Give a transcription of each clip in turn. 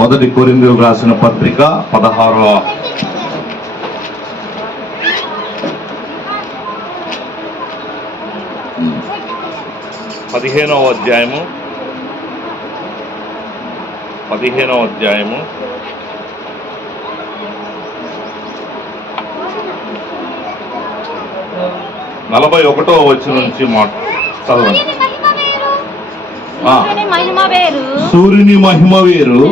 మొదటి కొరింథీయులకు రాసిన పత్రిక 15వ అధ్యాయము 41వ వచనం నుంచి చదవండి. సూర్యుని మహిమ వేరు,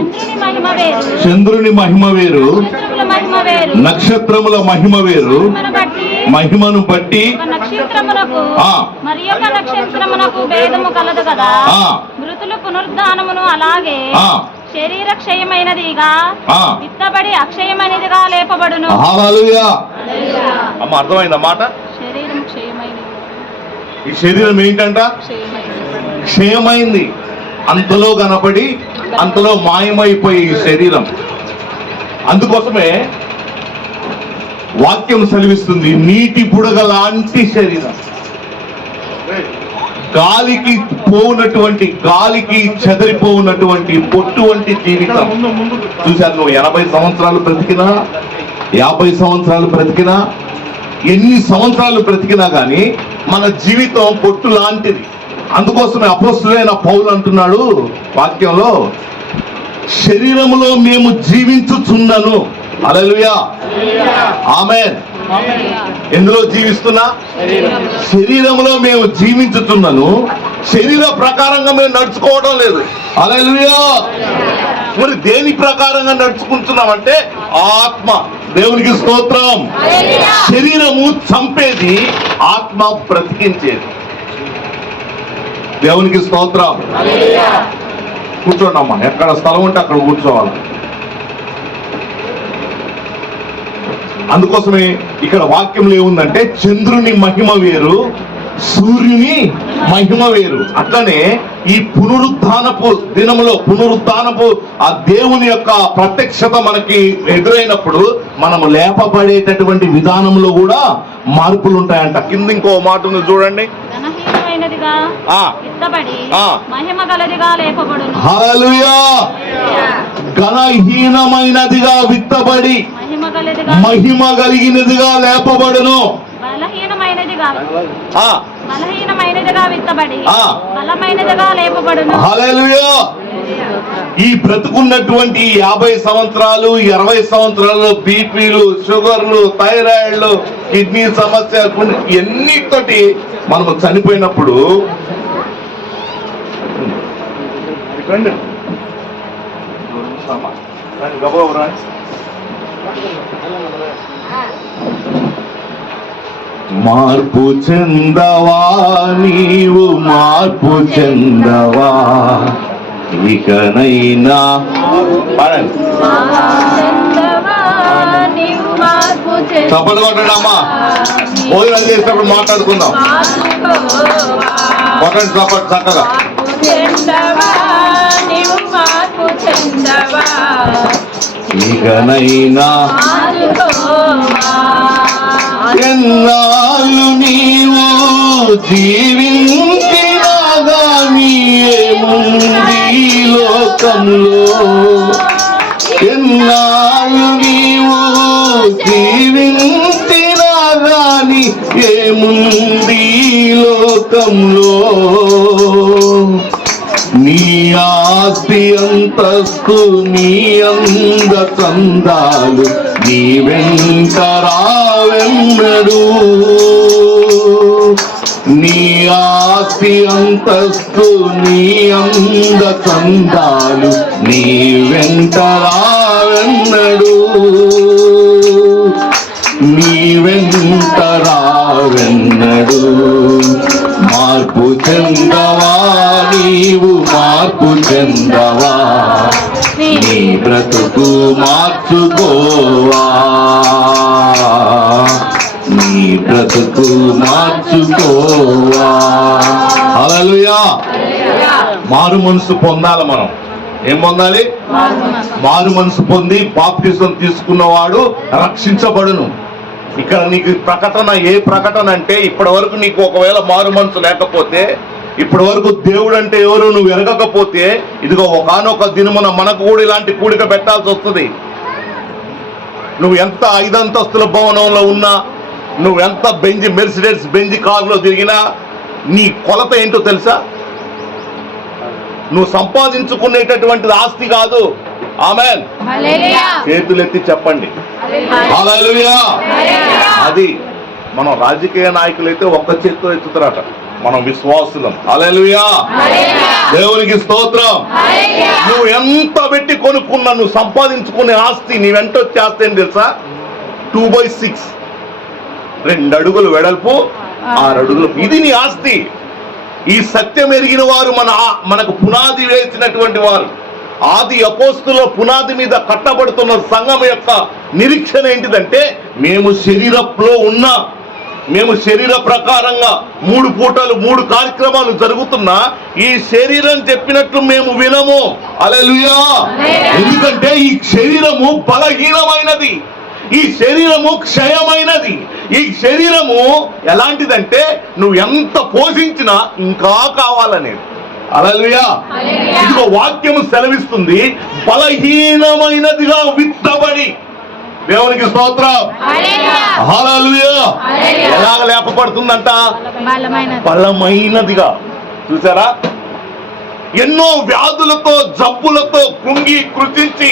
చంద్రుని మహిమ వేరు, నక్షత్రముల మహిమ వేరు. మహిమను బట్టి భేదము కలదు కదా. మృతుల పునరుద్ధానమును అలాగే శరీర క్షయమైనదిగా విత్తబడి అక్షయమైనదిగా లేపబడును. హల్లెలూయా. అమ్మ అర్థమైందా మాట? శరీరం క్షయమైనది. ఈ శరీరం ఏంటంట? క్షయమైంది. అంతలో కనపడి అంతలో మాయమైపోయి ఈ శరీరం. అందుకోసమే వాక్యం సెలవిస్తుంది, నీటి బుడగ లాంటి శరీరం, గాలికి పోవునటువంటి, గాలికి చెదరిపోవునటువంటి పొట్టు వంటి జీవితం. చూశారు, నువ్వు 80 సంవత్సరాలు బ్రతికినా, 50 సంవత్సరాలు బ్రతికినా, ఎన్ని సంవత్సరాలు బ్రతికినా కానీ మన జీవితం పొట్టు లాంటిది. అందుకోసమే అపోస్తలుడైన పౌలు అంటున్నాడు వాక్యంలో, శరీరములో మేము జీవించుచున్నను. హల్లెలూయా, ఆమేన్. ఎందులో జీవిస్తున్నా? శరీరంలో మేము జీవించుతున్నాను. శరీర ప్రకారంగా మేము నడుచుకోవడం లేదు. హల్లెలూయా. మరి దేని ప్రకారంగా నడుచుకుంటున్నామంటే ఆత్మ. దేవునికి స్తోత్రం. శరీరము చంపేది, ఆత్మ బ్రతికించేది. దేవునికి స్తోత్రం. కూర్చోండి అమ్మా, ఎక్కడ స్థలం ఉంటే అక్కడ కూర్చోవాలి. అందుకోసమే ఇక్కడ వాక్యంలో ఏముందంటే, చంద్రుని మహిమ వేరు, సూర్యుని మహిమ వేరు. అట్లనే ఈ పునరుద్ధానపు దినములో, పునరుద్ధానపు ఆ దేవుని యొక్క ప్రత్యక్షత మనకి ఎదురైనప్పుడు మనము లేపబడేటటువంటి విధానంలో కూడా మార్పులు ఉంటాయంట. కింద ఇంకో మాట ఉంది చూడండి, హల్లెలూయా. ఘనహీనమైనదిగా విత్తబడి మహిమ కలిగినదిగా లేపబడును. హల్లెలూయా. ఈ బ్రతుకున్నటువంటి 50 సంవత్సరాలు 20 సంవత్సరాలు బీపీలు, షుగర్లు, థైరాయిడ్లు, కిడ్నీ సమస్య, ఎన్నితోటి మనము చనిపోయినప్పుడు మార్పు చెందవా, నీవు మార్పు చెందవా, ఇకనైనా చప్పట్లు కొట్టండి అమ్మా. భోజనం చేసినప్పుడు మాట్లాడుకుందాం. కొట్టండి చప్పట్లు చక్కగా. ఇకనైనా ఎన్నాళ్ళు నీవు జీవించినా గానీ ఏముంది లోకంలో, ఎన్నాళ్ళు నీవు జీవించినా గానీ ఏముంది లోకంలో. నీ ఆస్తి అంతస్తు, నీ అంద చందాలు నీ వెంట రావెన్నడు. నీ ఆస్తి అంతస్తు, నీ అంద చందాలు నీ వెంట రావెన్నడు. నీ వెంట రావెన్నడు. మార్పు చెందవా, నీవు మార్పు చెందవా, నీ బ్రతుకు మార్చుకోవా, నీ బ్రతుకు మార్చుకోవా. హల్లెలూయా. మారు మనసు పొందాలి. మనం ఏం పొందాలి? మారు మనసు పొంది బాప్తిసం తీసుకున్నవాడు రక్షించబడును. ఇక్కడ నీకు ప్రకటన, ఏ ప్రకటన అంటే, ఇప్పటి వరకు నీకు ఒకవేళ మారు మనసు లేకపోతే ఇప్పటి వరకు దేవుడు అంటే ఎవరు నువ్వు ఎరగకపోతే ఇదిగో ఒకానొక దినమున మనకు కూడా ఇలాంటి కూడిక పెట్టాల్సి వస్తుంది. నువ్వు ఎంత 5 అంతస్తుల భవనంలో ఉన్నా, నువ్వు ఎంత మెర్సిడెస్ బెంజ్ కారులో తిరిగినా నీ కొలత ఏంటో తెలుసా? నువ్వు సంపాదించుకునేటటువంటిది ఆస్తి కాదు. ఆమేన్. చేతులెత్తి చెప్పండి హల్లెలూయా. అది మనం రాజకీయ నాయకులైతే ఒక్క చేతితో ఎత్తుతారట, మనం విశ్వాసులం. హల్లెలూయా. దేవునికి స్తోత్రం. నువ్వు ఎంత పెట్టి కొనుక్కున్నా, నువ్వు సంపాదించుకునే ఆస్తి నీ వెంట వచ్చే ఆస్తి ఏం తెలుసా? 2/6, 2 అడుగులు వెడల్పు, 6 అడుగులు. ఇది నీ ఆస్తి. ఈ సత్యం ఎరిగిన వారు మనకు పునాది వేసినటువంటి వారు. ఆది అపోస్తుల పునాది మీద కట్టబడుతున్న సంఘం యొక్క నిరీక్షణ ఏంటిదంటే, మేము శరీరంలో ఉన్నా, మేము శరీర ప్రకారంగా 3 పూటలు 3 కార్యక్రమాలు జరుగుతున్నా ఈ శరీరం చెప్పినట్లు మేము వినము. హల్లెలూయా. ఎందుకంటే ఈ శరీరము బలహీనమైనది, ఈ శరీరము క్షయమైనది. ఈ శరీరము ఎలాంటిదంటే నువ్వు ఎంత పోషించినా ఇంకా కావాలనేది. హల్లెలూయా. ఇదిగో వాక్యము సెలవిస్తుంది, బలహీనమైనదిగా విత్తబడి. దేవునికి స్తోత్రం. హల్లెలూయా. ఎలాగ లేపబడుతుందంట? బలమైనదిగా. చూసారా? ఎన్నో వ్యాధులతో జబ్బులతో కృంగి కృషించి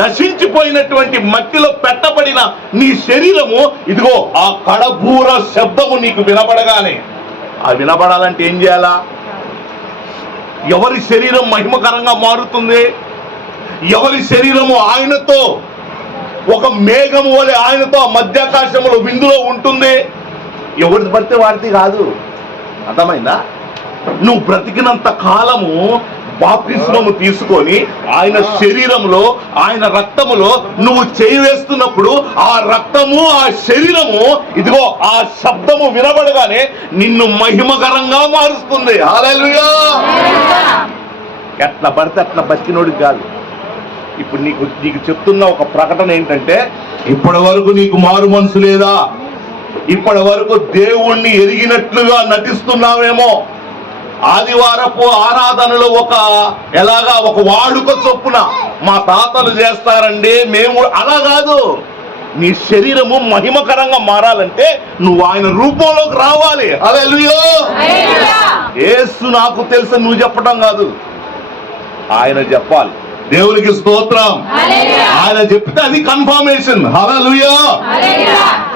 నశించిపోయినటువంటి మట్టిలో పెట్టబడిన నీ శరీరము ఇదిగో ఆ కడబూర శబ్దము నీకు వినబడగానే, ఆ వినబడాలంటే ఏం చేయాలా? ఎవరి శరీరం మహిమకరంగా మారుతుంది? ఎవరి శరీరము ఆయనతో ఒక మేఘము వలె ఆయనతో మధ్యాకాశంలో విందులో ఉంటుంది? ఎవరిది పడితే వాడిది కాదు. అర్థమైందా? నువ్వు బ్రతికినంత కాలము బాప్తిస్మము తీసుకొని ఆయన శరీరంలో, ఆయన రక్తములో నువ్వు చేయి వేస్తున్నప్పుడు ఆ రక్తము, ఆ శరీరము ఇదిగో ఆ శబ్దము వినబడగానే నిన్ను మహిమకరంగా మారుస్తుంది. హల్లెలూయా. ఎట్లా పడితే అట్లా బతికినోడికి కాదు. ఇప్పుడు నీకు చెప్తున్న ఒక ప్రకటన ఏంటంటే, ఇప్పటి వరకు నీకు మారు మనసు లేదా? ఇప్పటి వరకు దేవుణ్ణి ఎరిగినట్లుగా నటిస్తున్నావేమో. ఆదివారపు ఆరాధనలో ఒక వాడుక చొప్పున మా తాతలు చేస్తారండి, మేము అలా కాదు. నీ శరీరము మహిమకరంగా మారాలంటే నువ్వు ఆయన రూపంలోకి రావాలి. హల్లెలూయా. యేసు నాకు తెలుసు నువ్వు చెప్పడం కాదు, ఆయన చెప్పాలి. దేవునికి స్తోత్రం. ఆయన చెప్తే అది కన్ఫర్మేషన్. హల్లెలూయా.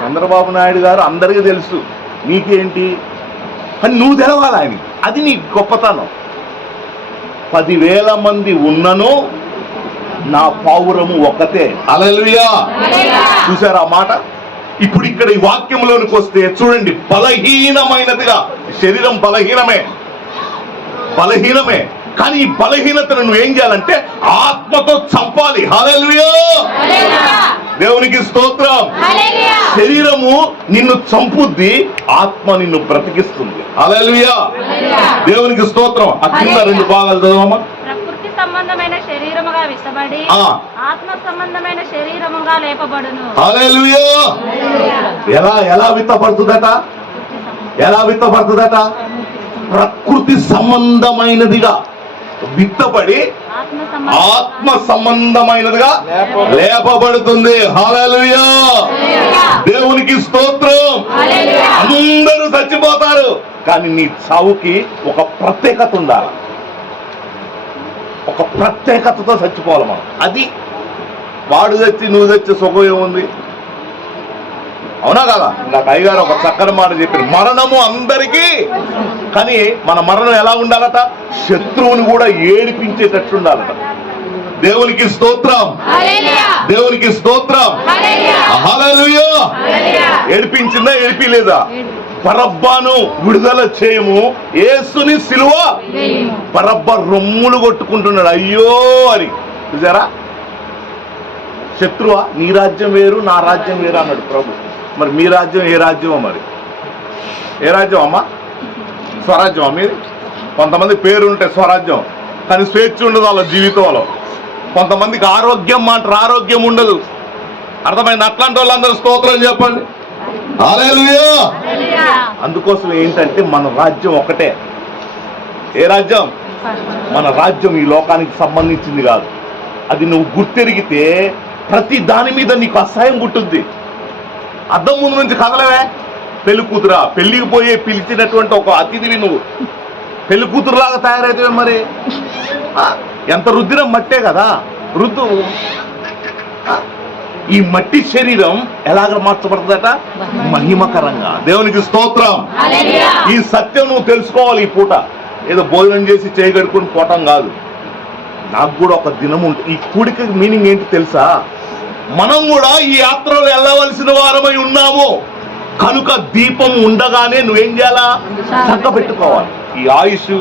చంద్రబాబు నాయుడు గారు అందరికీ తెలుసు, నీకేంటి అని నువ్వు తెలవాలి ఆయన. అది నీ గొప్పతనం. 10,000 మంది ఉన్నను నా పౌరము ఒక్కతే. హల్లెలూయా. చూసారా ఆ మాట? ఇప్పుడు ఇక్కడ ఈ వాక్యంలోనికి వస్తే చూడండి, బలహీనమైనదిగా. శరీరం బలహీనమే, కానీ ఈ బలహీనతను నువ్వు ఏం చేయాలంటే ఆత్మతో చంపాలి. హల్లెలూయా. దేవునికి స్తోత్రం. శరీరము నిన్ను చంపుద్ది, ఆత్మ నిన్ను బ్రతికిస్తుంది. హల్లెలూయా. దేవునికి స్తోత్రం. ఆ కింద 2 భాగాలు చదవమ్మా. ప్రకృతి సంబంధమైన శరీరముగా విత్తబడి ఆత్మ సంబంధమైన శరీరముగా లేపబడును. హల్లెలూయా. ఎలా విత్తబడుతుందట? ప్రకృతి సంబంధమైనదిగా విత్తబడి ఆత్మ సంబంధమైనదిగా లేపబడుతుంది. హల్లెలూయా. దేవునికి స్తోత్రం. అందరూ చచ్చిపోతారు, కానీ నీ చావుకి ఒక ప్రత్యేకత ఉండాలి. ఒక ప్రత్యేకతతో చచ్చిపోవాలి మనం. అది వాడు చచ్చి నువ్వు చచ్చి సుఖం ఏముంది? అవునా కదా? నాకు అయ్యగారు ఒక చక్కని మాట చెప్పారు, మరణము అందరికీ, కానీ మన మరణం ఎలా ఉండాలట? శత్రువుని కూడా ఏడిపించేటట్టు ఉండాలట. దేవునికి స్తోత్రం. దేవునికి స్తోత్రం. హల్లెలూయా. ఏడిపించిందా? ఏడిపిలేదా? బరబ్బను విడుదల చేయము, యేసుని సిలువ. బరబ్బ రొమ్ములు కొట్టుకుంటున్నాడు అయ్యో అని. చూసారా? శత్రువా? నీ రాజ్యం వేరు, నా రాజ్యం వేరు అన్నాడు ప్రభు. మరి మీ రాజ్యం ఏ రాజ్యమో? మరి ఏ రాజ్యం అమ్మా? స్వరాజ్యం మీది. కొంతమంది పేరు ఉంటే స్వరాజ్యం, కానీ స్వేచ్ఛ ఉండదు వాళ్ళ జీవితంలో. కొంతమందికి ఆరోగ్యం అంటారు, ఆరోగ్యం ఉండదు. అర్థమైంది? అట్లాంటి వాళ్ళందరూ స్తోత్రం చెప్పండి. హల్లెలూయా. అందుకోసం ఏంటంటే మన రాజ్యం ఒకటే. ఏ రాజ్యం? మన రాజ్యం ఈ లోకానికి సంబంధించింది కాదు. అది నువ్వు గుర్తెరిగితే ప్రతి దాని మీద నీకు అసహ్యం పుట్టుద్ది. అద్దం ముందు నుంచి కదలవే. పెళ్లి కూతురా, పెళ్లికి పోయే పిలిచినటువంటి ఒక అతిథివి నువ్వు పెళ్లి కూతురులాగా తయారైతే మరి ఎంత రుద్దిరం మట్టే కదా, రుద్దు. ఈ మట్టి శరీరం ఎలాగ మార్చబడుతుందట? మహిమకరంగా. దేవునికి స్తోత్రం. ఈ సత్యం నువ్వు తెలుసుకోవాలి. ఈ పూట ఏదో భోజనం చేసి చేయగడుకుని పోవటం కాదు. నాకు కూడా ఒక దినం ఉంటుంది. ఈ కూడిక మీనింగ్ ఏంటి తెలుసా? మనం కూడా ఈ యాత్రలో వెళ్ళవలసిన వారమై ఉన్నాము కనుక దీపం ఉండగానే నువ్వేం చేయాలా? చక్క పెట్టుకోవాలి. ఈ ఆయుష్,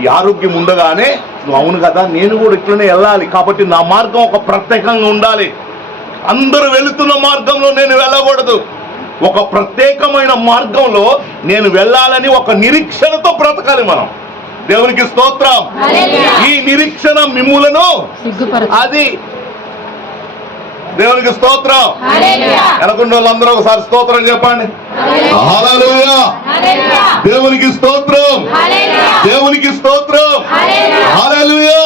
ఈ ఆరోగ్యం ఉండగానే నువ్వు అవును కదా నేను కూడా ఇట్లనే వెళ్ళాలి, కాబట్టి నా మార్గం ఒక ప్రత్యేకంగా ఉండాలి. అందరూ వెళుతున్న మార్గంలో నేను వెళ్ళకూడదు. ఒక ప్రత్యేకమైన మార్గంలో నేను వెళ్ళాలని ఒక నిరీక్షణతో బ్రతకాలి మనం. దేవునికి స్తోత్రం. ఈ నిరీక్షణ మిమ్ములను అది దేవునికి స్తోత్రం. వెనకుండా వాళ్ళందరూ ఒకసారి స్తోత్రం చెప్పండి. హల్లెలూయా. దేవునికి స్తోత్రం. దేవునికి స్తోత్రం. హల్లెలూయా.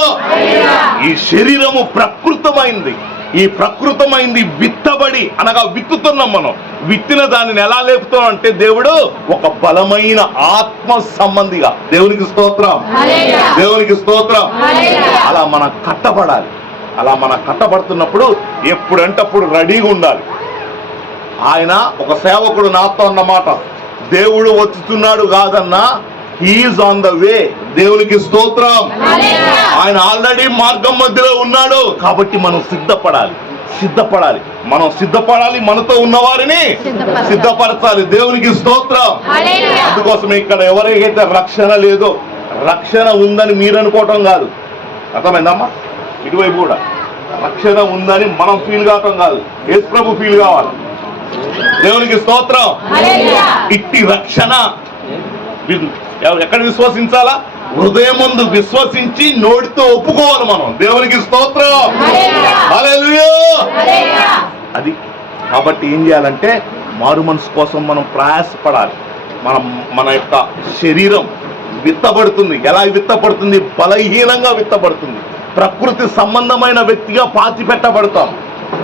ఈ శరీరము ప్రకృతమైంది. ఈ ప్రకృతమైంది విత్తబడి, అనగా విత్తుతున్నాం మనం. విత్తిన దానిని ఎలా లేపుతాం అంటే దేవుడు ఒక బలమైన ఆత్మ సంబంధిగా. దేవునికి స్తోత్రం. దేవునికి స్తోత్రం. అలా మనం కట్టబడాలి. అలా మనం కట్టబడుతున్నప్పుడు ఎప్పుడంటప్పుడు రెడీగా ఉండాలి. ఆయన ఒక సేవకుడు నాతో అన్నమాట, దేవుడు వచ్చుతున్నాడు కాదన్నా, హీఈస్ ఆన్ ద వే. దేవునికి స్తోత్రం. ఆయన ఆల్రెడీ మార్గం మధ్యలో ఉన్నాడు. కాబట్టి మనం సిద్ధపడాలి. మనం సిద్ధపడాలి. మనతో ఉన్న వారిని సిద్ధపరచాలి. దేవునికి స్తోత్రం. అందుకోసమే ఇక్కడ ఎవరికైతే రక్షణ లేదో, రక్షణ ఉందని మీరు అనుకోవటం కాదు. అర్థమైందమ్మా? ఇటువైపు కూడా రక్షణ ఉందని మనం ఫీల్ కావటం కాదు, యేసు ప్రభు ఫీల్ కావాలి. దేవునికి స్తోత్రం. ఇట్టి రక్షణ ఎక్కడ విశ్వసించాలా? హృదయం ముందు విశ్వసించి నోటితో ఒప్పుకోవాలి మనం. దేవునికి స్తోత్రం. హల్లెలూయా. అది కాబట్టి ఏం చేయాలంటే మారు మనసు కోసం మనం ప్రయాసపడాలి. మన యొక్క శరీరం విత్తబడుతుంది. ఎలా విత్తబడుతుంది? బలహీనంగా విత్తబడుతుంది. ప్రకృతి సంబంధమైన వ్యక్తిగా పాతి పెట్టబడతాం.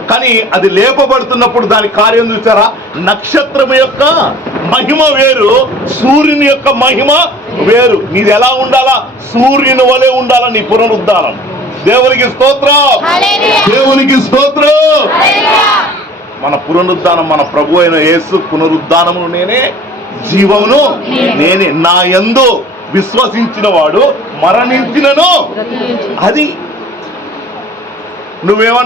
కానీ అది లేపబడుతున్నప్పుడు దాని కార్యం చూసారా? నక్షత్రం యొక్క మహిమ వేరు, సూర్యుని యొక్క మహిమ వేరు. నీది ఎలా ఉండాలా? సూర్యుని వలె ఉండాలా నీ పునరుద్ధానం. దేవునికి స్తోత్రం. దేవునికి స్తోత్రం. మన పునరుద్ధానం మన ప్రభు అయిన యేసు పునరుద్ధానము నేనే, జీవమును నేనే. నా యందు విశ్వసించిన వాడు మరణించినను. అది నువ్వేమో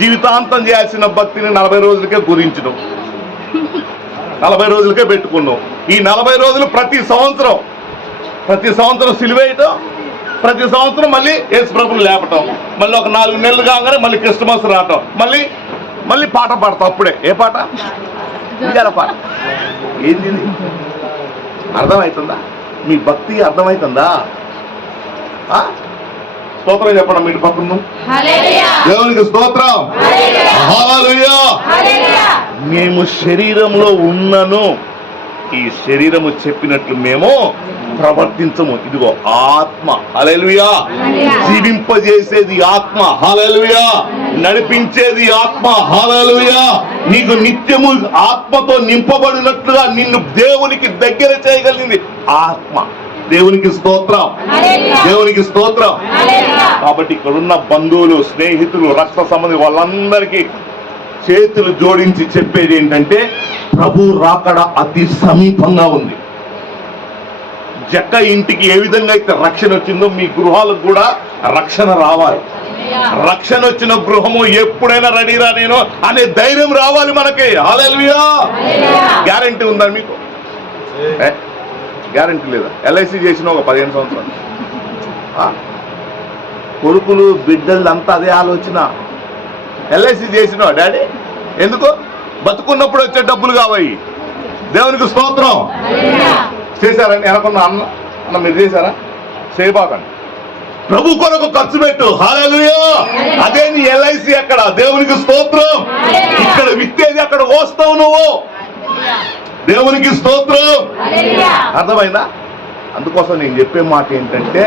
జీవితాంతం చేయాల్సిన భక్తిని 40 రోజులకే గురించినావు, 40 రోజులకే పెట్టుకున్నావు. ఈ 40 రోజులు ప్రతి సంవత్సరం సిలువేయటం, ప్రతి సంవత్సరం మళ్ళీ యేసు ప్రభుని లేపటం, మళ్ళీ ఒక 4 నెలలు కాగానే మళ్ళీ క్రిస్మస్ రావటం, మళ్ళీ పాట పాడతాం. అప్పుడే ఏ పాట? ఇయ్యాల పాట. ఏంది? అర్థమవుతుందా? మీ భక్తి అర్థమవుతుందా? స్తోత్రం చెప్పండి. మీరు పక్కన దేవునికి స్తోత్రం. హల్లెలూయా. మేము శరీరంలో ఉన్నను, ఈ శరీరము చెప్పినట్లు మేము ప్రవర్తించము. ఇదిగో ఆత్మ. హల్లెలూయా. జీవింపజేసేది ఆత్మ. హల్లెలూయా. నడిపించేది ఆత్మ. హల్లెలూయా. నీకు నిత్యము ఆత్మతో నింపబడినట్లుగా నిన్ను దేవునికి దగ్గర చేయగలిగింది ఆత్మ. దేవునికి స్తోత్రం. దేవునికి స్తోత్రం. కాబట్టి ఇక్కడున్న బంధువులు, స్నేహితులు, రక్త సంబంధి వాళ్ళందరికీ చేతులు జోడించి చెప్పేది ఏంటంటే ప్రభు రాకడ అతి సమీపంగా ఉంది. జక్క ఇంటికి ఏ విధంగా అయితే రక్షణ వచ్చిందో మీ గృహాలకు కూడా రక్షణ రావాలి. రక్షణ వచ్చిన గృహము ఎప్పుడైనా రెడీరా నేను అనే ధైర్యం రావాలి మనకి. హల్లెలూయా. గ్యారంటీ ఉందా మీకు? గ్యారంటీ లేదా? ఎల్ఐసి చేసిన ఒక 15 సంవత్సరాలు కొడుకులు బిడ్డలు అంతా అదే ఆలోచన. ఎల్ఐసి చేసిన డాడీ ఎందుకు? బతుకున్నప్పుడు వచ్చే డబ్బులు కావాలి. దేవునికి స్తోత్రం. చేశారండి? వెనకున్న అన్న మీరు చేశారా? చేయబాకండి. ప్రభు కొరకు ఖర్చు పెట్టు. హల్లెలూయా. అదే నీ ఎల్ఐసి. అక్కడ దేవునికి స్తోత్రం. ఇక్కడ విత్తేది అక్కడ కోస్తావు నువ్వు. దేవునికి స్తోత్రం. అర్థమైందా? అందుకోసం నేను చెప్పే మాట ఏంటంటే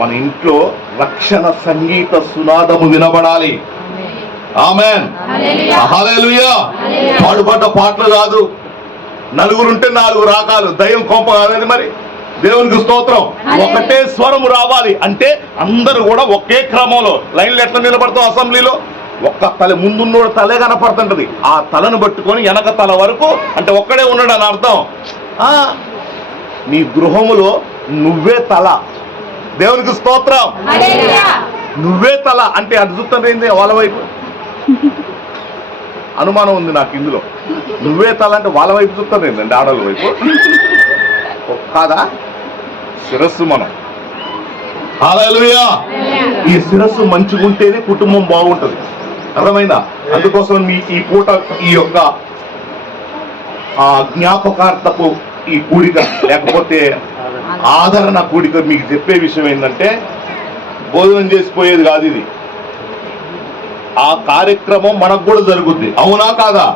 మన ఇంట్లో రక్షణ సంగీత సునాదము వినబడాలి. ఆమేన్, హల్లెలూయా. పాడుపడ్డ పాటలు కాదు, నలుగురుంటే 4 రకాలు, దయ్యం కొంప కాదు మరి. దేవునికి స్తోత్రం. ఒకటే స్వరము రావాలి అంటే అందరూ కూడా ఒకే క్రమంలో లైన్లో ఎట్లా నిలబడతాం అసెంబ్లీలో, ఒక్క తల ముందున్నోడు తలే కనపడుతుంటది, ఆ తలను పట్టుకొని వెనక తల వరకు అంటే ఒక్కడే ఉన్నాడు అని అర్థం. నీ గృహములో నువ్వే తల. దేవునికి స్తోత్రం. నువ్వే తల అంటే అటు చూస్తుంటే వాళ్ళ వైపు అనుమానం ఉంది నాకు ఇందులో. నువ్వే తల అంటే వాళ్ళ వైపు చూస్తాను ఏంటండి, ఆడవాళ్ళ వైపు కాదా? శిరస్సు మనం. హల్లెలూయా. ఈ శిరస్సు మంచిగుంటేనే కుటుంబం బాగుంటుంది. అర్థమైందా? అందుకోసం ఈ పూట ఈ యొక్క జ్ఞాపకార్థపు ఈ కూడిక లేకపోతే ఆదరణ కూడిక మీకు చెప్పే విషయం ఏంటంటే భోజనం చేసిపోయేది కాదు ఇది. ఆ కార్యక్రమం మనకు కూడా జరుగుద్ది, అవునా కాదా?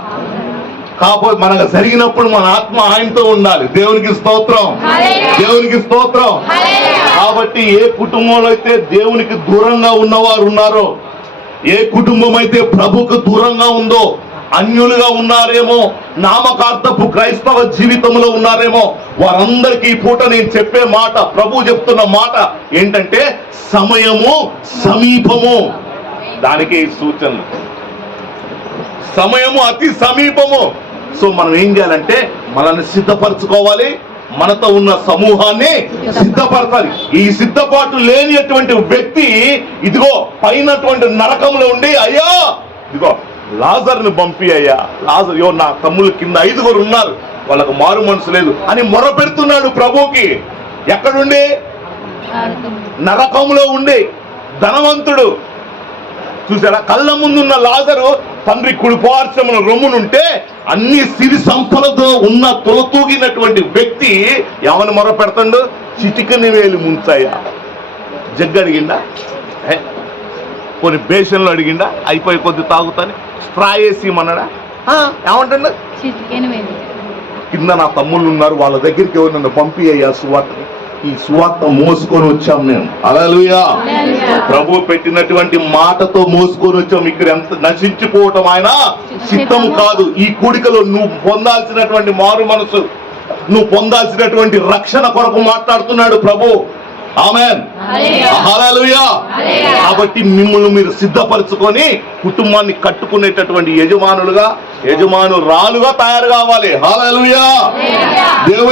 కాకపోతే మనకు జరిగినప్పుడు మన ఆత్మ ఆయనతో ఉండాలి. దేవునికి స్తోత్రం, దేవునికి స్తోత్రం. కాబట్టి ఏ కుటుంబంలో అయితే దేవునికి దూరంగా ఉన్నవారు ఉన్నారో, ఏ కుటుంబం అయితే ప్రభుకు దూరంగా ఉందో, అన్యులుగా ఉన్నారేమో, నామకార్థపు క్రైస్తవ జీవితంలో ఉన్నారేమో, వారందరికీ ఈ పూట నేను చెప్పే మాట, ప్రభు చెప్తున్న మాట ఏంటంటే సమయము సమీపము. దానికి సూచనలు. సమయము అతి సమీపము. సో మనం ఏం చేయాలంటే మనల్ని సిద్ధపరచుకోవాలి, మనతో ఉన్న సమూహాన్ని సిద్ధపరచాలి. ఈ సిద్ధపాటు లేనిటువంటి వ్యక్తి ఇదిగో పైనటువంటి నరకంలో ఉండి, అయ్యా ఇదిగో లాజర్ని పంపి, అయ్యా లాజర్, నా తమ్ముళ్ళు కింద 5 ఉన్నారు, వాళ్ళకు మారు మనసు లేదు అని మొర పెడుతున్నాడు ప్రభువుకి. ఎక్కడుండి? నరకంలో ఉండి. ధనవంతుడు చూసారా, కళ్ళ ముందున్న లాజరు తండ్రి కుడిపార్శ్వమున రొమ్మునుంటే అన్ని సిరి సంపదతో ఉన్న తొలతూగినటువంటి వ్యక్తి ఎవరిని మొర పెడతాడు? చిటికని వేలు ముంచాయా? జగ్గు అడిగిండా? కొన్ని బేషన్లు అడిగిండా? అయిపోయి కొద్ది తాగుతాని స్ట్రా వేసి మనడా? ఏమంటాడు? కింద నా తమ్ముళ్ళు ఉన్నారు, వాళ్ళ దగ్గరికి ఎవరు నన్ను పంపి అయ్యా సువార్తని. ఈ సువార్త మోసుకొని వచ్చాం నేను. హల్లెలూయా. ప్రభు పెట్టినటువంటి మాటతో మోసుకొని వచ్చాం. ఇక్కడ ఎంత నశించిపోవటం ఆయన చిత్తము కాదు. ఈ కూడికలో నువ్వు పొందాల్సినటువంటి మారు మనసు, నువ్వు పొందాల్సినటువంటి రక్షణ కొరకు మాట్లాడుతున్నాడు ప్రభు. ఆమేన్, హల్లెలూయా. కాబట్టి మిమ్మల్ని మీరు సిద్ధపరచుకొని కుటుంబాన్ని కట్టుకునేటటువంటి యజమానులుగా, యజమానురాలుగా తయారు కావాలి. హల్లెలూయా. దేవుడు